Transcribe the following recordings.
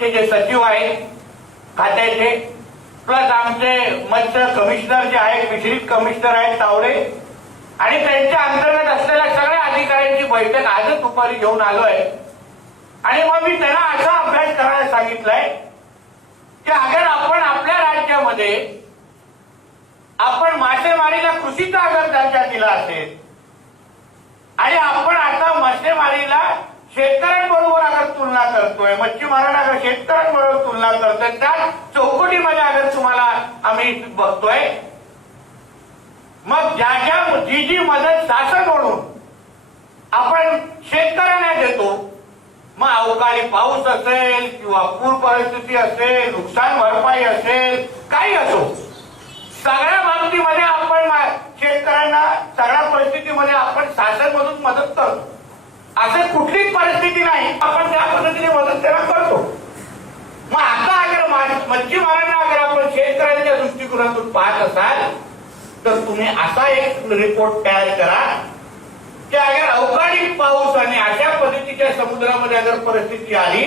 चे जे सचिव आहेत खात्याचे, प्लस आमचे मत्स्य कमिशनर जे आहेत, फिशरीज कमिशनर आहेत तावडे, आणि त्यांच्या अंतर्गत असलेल्या सगळ्या अधिकाऱ्यांची बैठक आजच दुपारी घेऊन आलोय. आणि मग मी त्यांना असा अभ्यास करायला सांगितलाय की अगर आपण आपल्या राज्यामध्ये आपण मासेमारीला कृषीचा अगर दर्जा दिला असेल आणि आपण आता मासेमारीला शेतकऱ्यांबरोबर अगर तुलना करतोय, मच्छीमारांना अगर शेतकऱ्यांबरोबर तुलना करतोय, त्या चौकटीमध्ये अगर तुम्हाला आम्ही बघतोय, मग जी मदत शासन म्हणून आपण शेतकऱ्यांना देतो, मग अवकाळी पाऊस असेल किंवा पूर परिस्थिती असेल, नुकसान भरपाई असेल, काही असो, सगळ्या बाबतीमध्ये आपण शेतकऱ्यांना सगळ्या परिस्थितीमध्ये आपण शासनमधून मदत करतो. असं कुठलीच परिस्थिती नाही आपण त्या पद्धतीने मदत त्यांना करतो. मग आता अगर मच्छीमारांना अगर आपण शेतकऱ्यांच्या दृष्टिकोनातून पाहत असाल तर तुम्ही असा एक रिपोर्ट तयार करा की अगर अवकाळी पाऊस आणि अशा पद्धतीच्या समुद्रामध्ये अगर परिस्थिती आली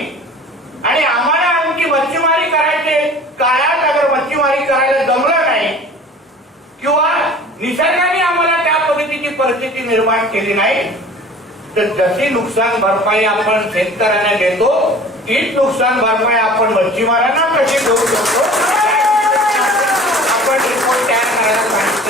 आणि आम्हाला आमची मच्छीमारी करायचे काळात अगर मच्छीमारी करायला जमलं नाही किंवा निसर्गाने आम्हाला त्या पद्धतीची परिस्थिती निर्माण केली नाही, तर जशी नुकसान भरपाई आपण शेतकऱ्यांना देतो तीच नुकसान भरपाई आपण मच्छीमारांना कशी देऊ शकतो आपण रिपोर्ट तयार करायला सांगितलं.